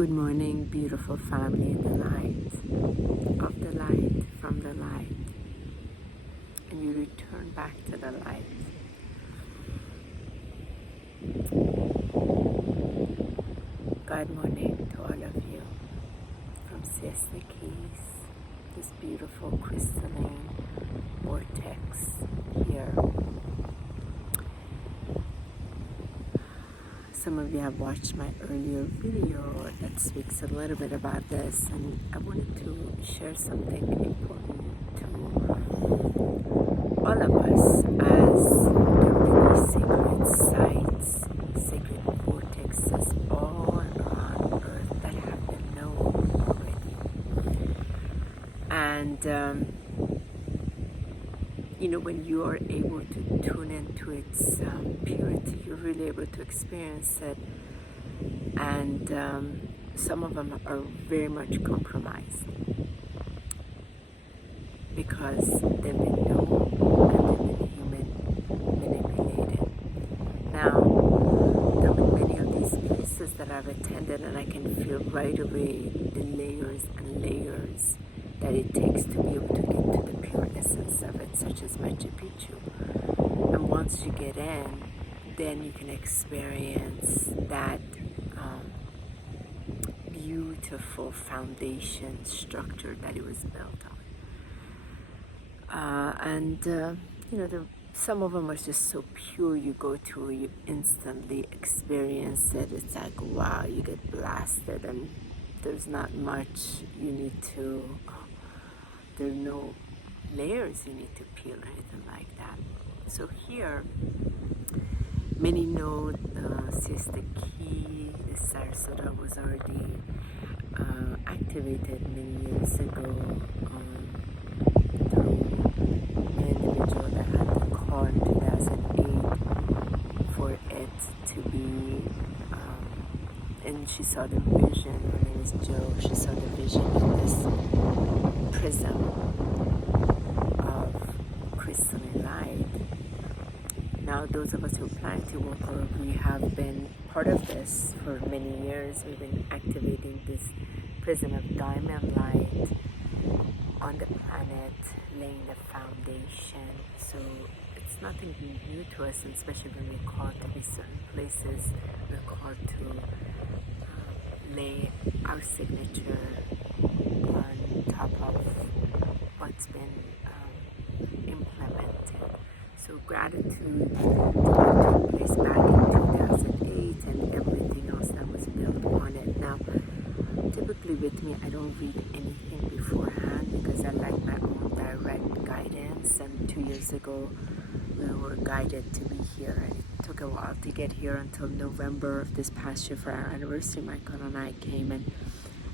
Good morning, beautiful family in the light, of the light, from the light, and you return back to the light. Good morning to all of you from Siesta Keys, this beautiful crystalline vortex here. Some of you have watched my earlier video that speaks a little bit about this, and I wanted to share something important to all of us, as there are many sacred sites, sacred vortexes all around Earth that have been known already. And when you are able to tune into its purity, you're really able to experience it. And some of them are very much compromised because they've been known and they've been human manipulated. Now, there are many of these places that I've attended, and I can feel right away the layers and layers that it takes to be able to get to the pure essence of it, such as Machu Picchu. And once you get in, then you can experience that beautiful foundation structure that it was built on. Some of them are just so pure. You go to, you instantly experience it. It's like, wow, you get blasted, and there's not much you need to. There are no layers you need to peel or anything like that. So here, many know Siesta Key, the Sarasota was already activated many years ago through an individual that had the call in 2008 for it to be, and she saw the vision. Her name is Jo. She saw the vision in this prism of crystalline light. Now, those of us who plan to work, or we have been part of this for many years, we've been activating this prism of diamond light on the planet, laying the foundation. So it's nothing new to us, and especially when we're called to be certain places, we're called to lay our signature on top of what's been implemented. So gratitude took place back in 2008 and everything else that was built on it. Now, typically with me, I don't read anything beforehand because I like my own direct guidance. And 2 years ago, we were guided to be here, and it took a while to get here until November of this past year for our anniversary. Michael and I came, and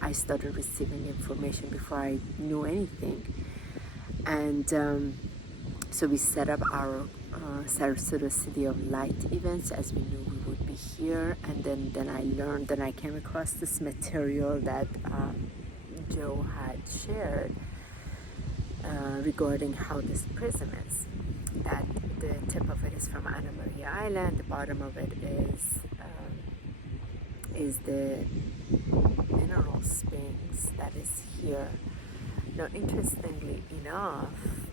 I started receiving information before I knew anything. And so we set up our Sarasota City of Light events as we knew we would be here. And then I learned, that I came across this material that Jo had shared regarding how this prism is. That the tip of it is from Anna Maria Island, the bottom of it is the mineral springs that is here. Now, interestingly enough,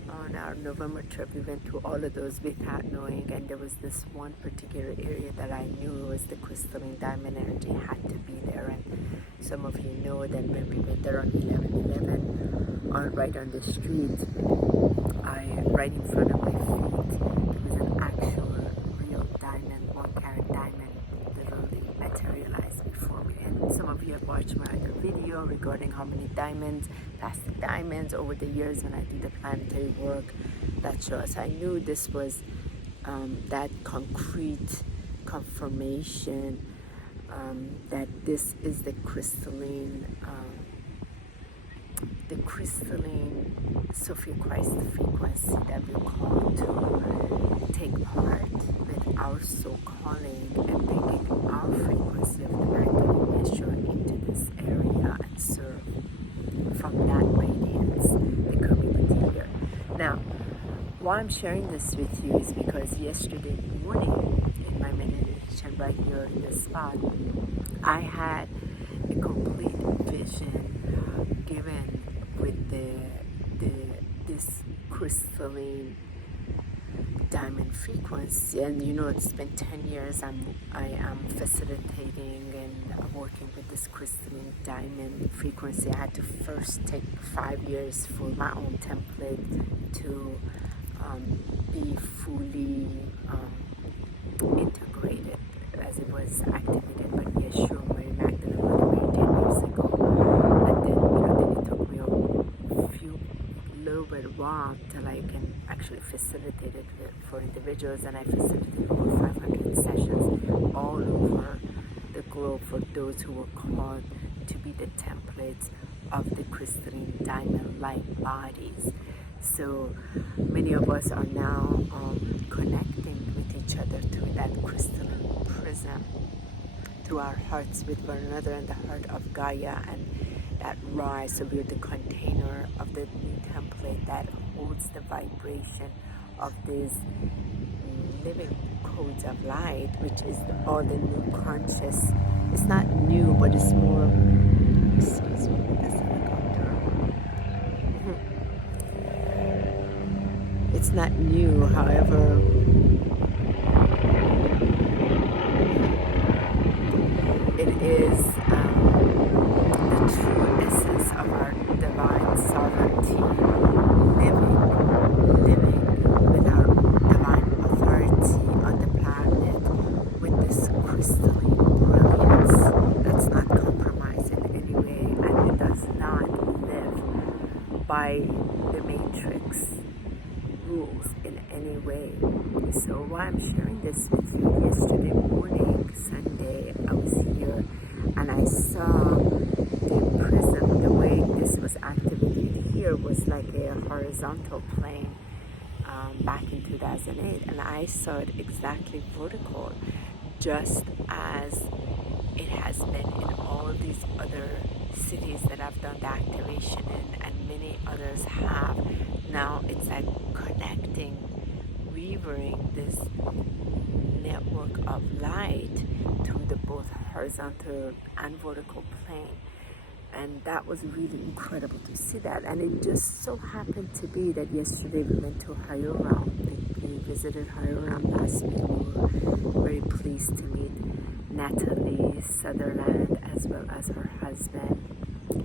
on our November trip, we went to all of those without knowing, and there was this one particular area that I knew was the crystalline diamond energy had to be there. And some of you know that when we went there on 11/11, right on the street, right in front of my feet, there was an actual real diamond, 1-carat diamond, literally materialized before me. And some of you have watched my other video regarding how many diamonds, plastic diamonds, over the years when I do the planetary work that shows. I knew this was that concrete confirmation that this is the crystalline Sophia Christ frequency that we're called to take part with our soul calling and bringing our frequency of the Magdalene Yeshua into this area and serve from that radiance the community here. Now, why I'm sharing this with you is because yesterday morning in my meditation right here in this spot, I had a complete vision given with this crystalline diamond frequency. And you know, it's been 10 years I am facilitating and working with this crystalline diamond frequency. I had to first take 5 years for my own template to be fully integrated as it was activated by Yeshua Mary Magdalene maybe 10 years ago. And then, then it took me a few little bit while till I can actually facilitate it for individuals, and I facilitated over 500 sessions all over the globe for those who were called to be the templates of the crystalline diamond light bodies. So many of us are now connecting with each other through that crystalline prism, through our hearts with one another and the heart of Gaia and that rise. So we're the container of the new template that holds the vibration of these living codes of light, which is all the new conscious. It's not new, but it's more, excuse me, that's a helicopter. It's not new, however, it is the true essence of our divine sovereignty, living with our divine authority on the planet with this crystalline brilliance that's not compromised in any way, and it does not live by the matrix rules in any way. So while I'm sharing this with you, yesterday morning, Sunday, I was here and I saw the prism. The way this was activated here was like a horizontal plane back in 2008, and I saw it exactly vertical, just as it has been in all these other cities that I've done the activation in, and many others have. Now it's like connecting, weaving this network of light through the both horizontal and vertical plane. And that was really incredible to see that. And it just so happened to be that yesterday we went to Hayoram. We visited Hayoram last week. We were very pleased to meet Natalie Sutherland as well as her husband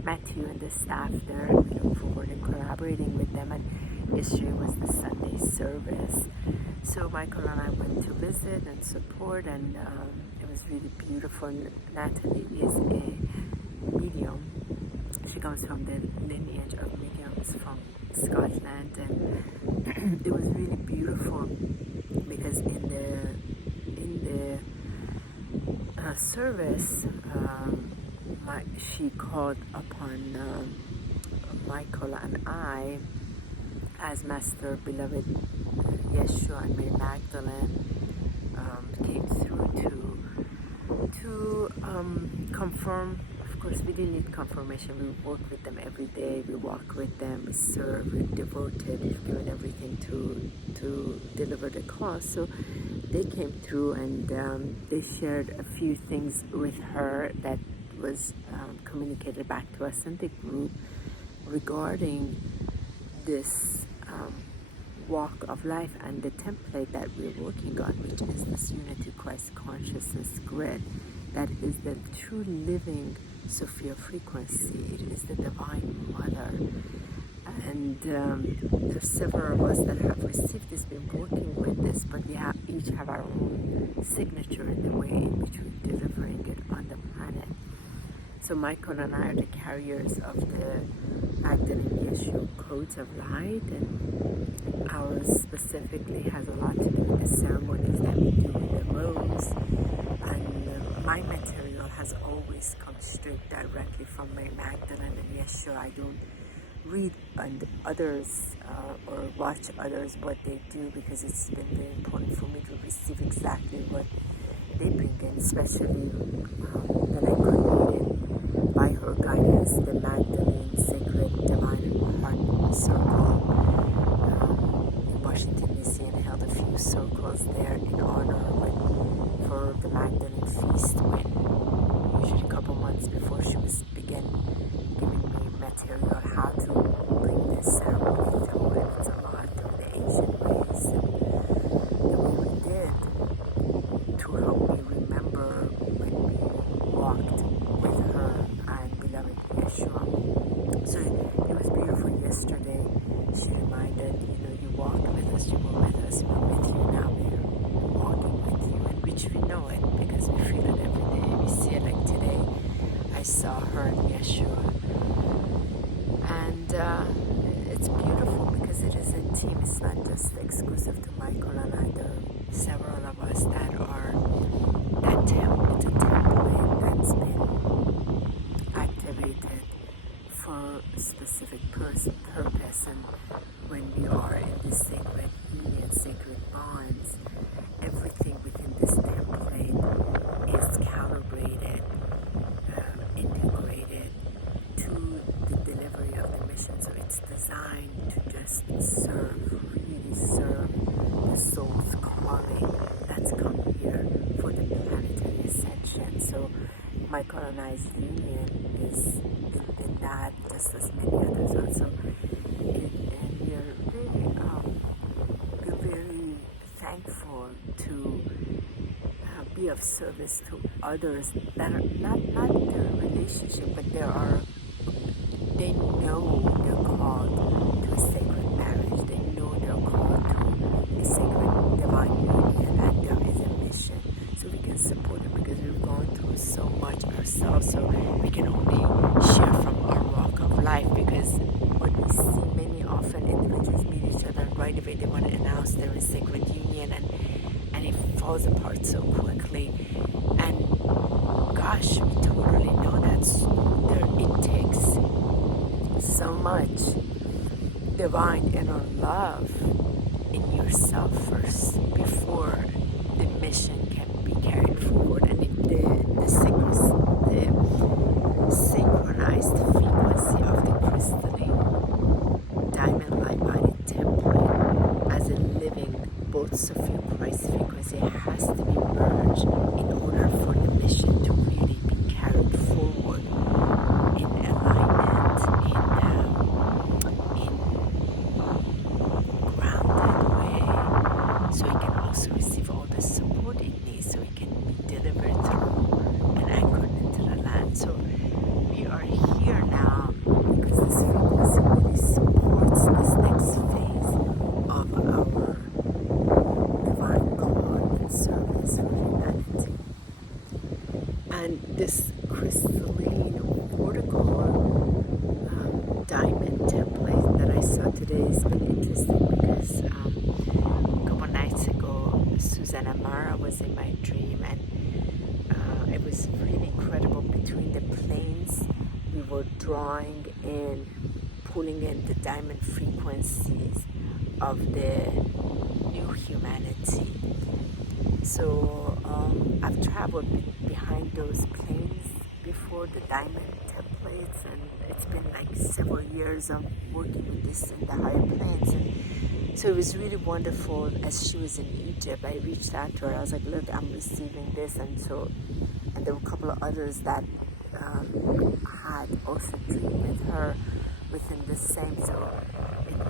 Matthew and the staff there. We look forward to collaborating with them. And yesterday was the Sunday service. So Michael and I went to visit and support, and it was really beautiful. Natalie is a medium. She comes from the lineage of mediums from Scotland, and it was really beautiful because in the service, she called upon Michael and I, as Master Beloved Yeshua and Mary Magdalene came through to confirm. Of course, we didn't need confirmation. We work with them every day. We walk with them. We serve. We're devoted. We've given everything to deliver the cause. So they came through and they shared a few things with her that was communicated back to us in the group regarding this walk of life and the template that we're working on, which is this Unity Christ Consciousness grid. That is the true living Sophia frequency. It is the Divine Mother. And there's several of us that have received this, been working with this, but we each have our own signature in the way in which we're delivering it on the planet. So Michael and I are the carriers of the Magdalene Yeshua codes of light, and ours specifically has a lot to do with the ceremonies that we do with the rose. And my material has always come straight directly from Mary Magdalene and Yeshua. I don't read on others or watch others what they do, because it's been very important for me to receive exactly what they bring in, especially that I created by her guidance the Magdalene Sacred Divine Heart Circle in Washington DC, and held a few circles there in honor for the Magdalene Feast, when usually a couple months before she was I saw her and Yeshua. And it's beautiful because it is a team. It's not just exclusive to Michael and I. There are several of us that are that temple. It's a template that's been activated for a specific purpose. And when we are in this sacred union, sacred bonds, everything within this template is calibrated, integrated to the delivery of the mission. So it's designed to just serve, really serve the soul's calling that's come here for the planetary ascension. So Michael and I's union is in that, just as many others also. And we're very thankful to be of service to others that are not their relationship, but they know they're called to a sacred marriage. They know they're called to a sacred divine union, and there is a mission. So we can support them because we've gone through so much ourselves. So we can only share from our walk of life, because what we see many often, individuals meet each other and right away they want to announce they're in sacred union, and it falls apart so quickly. And gosh, we totally know it takes so much divine inner love in yourself first before the mission can be carried forward. And the synchronized frequency of the crystalline diamond light body template as a living both Sophia Christ frequency has to be merged in order for the mission to really be carried forward in alignment, in grounded way, so it can also receive all the support it needs, so it can be delivered through and anchored into the land. So we are here now because this frequency really supports this next phase of our divine call and service for humanity. And this crystalline protocol diamond template that I saw today has been interesting because a couple nights ago Susanna Mara was in my dream, and it was really incredible. Between the planes we were drawing in, pulling in the diamond frequencies of the new humanity. So I've traveled behind those planes before, the diamond templates, and it's been like several years of working with this in the higher planes. And so it was really wonderful. As she was in Egypt, I reached out to her. I was like, look, I'm receiving this. And there were a couple of others that had also dreamed with her within the same. So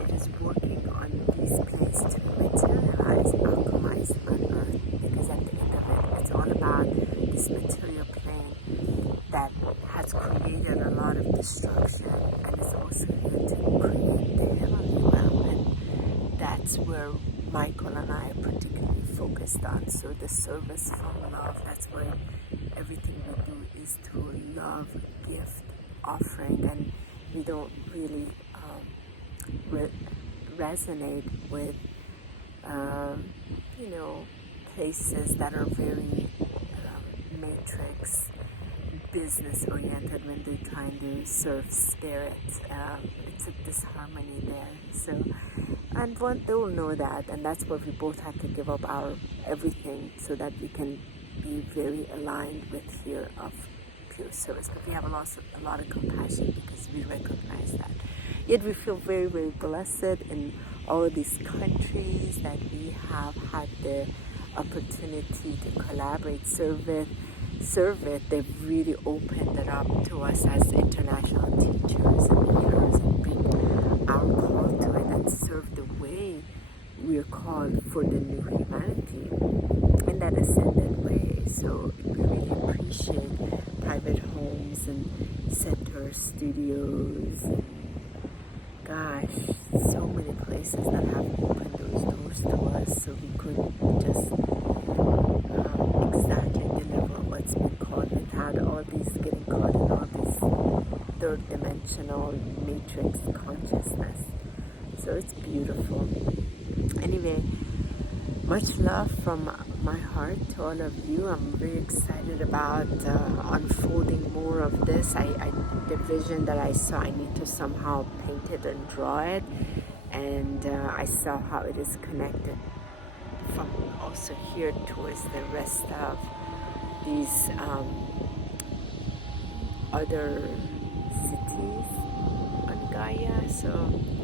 it is working on these planes to materialize, alchemize on earth, because at the end of it, it's all about this material plane that has created a lot of destruction, and it's also here to create the heavenly realm. And that's where Michael and I are particularly focused on. So the service from love, that's why everything we do is through love, gift, offering, and we don't really resonate with places that are very matrix business oriented when they're trying to serve spirit. It's a disharmony there. So, and they will know that, and that's where we both have to give up our everything so that we can be very aligned with here of pure service. But we have a lot of compassion because we recognize that. Yet we feel very, very blessed in all of these countries that we have had the opportunity to collaborate, serve it. They've really opened it up to us as international teachers and leaders, and bring our call to it and serve the way we're called for the new humanity in that ascended way. So we really appreciate private homes and center studios. Gosh, so many places that have opened those doors to us, so we could just exactly deliver what's been called without all these getting caught in all dimensional matrix consciousness. So it's beautiful. Anyway, much love from my heart to all of you. I'm very excited about unfolding more of this. The vision that I saw, I need to somehow paint it and draw it. And I saw how it is connected from also here towards the rest of these other cities on Gaia. So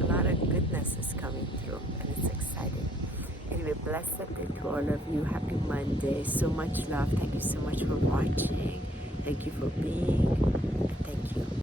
a lot of goodness is coming through and it's exciting. Anyway, blessed day to all of you. Happy Monday. So much love. Thank you so much for watching. Thank you for being.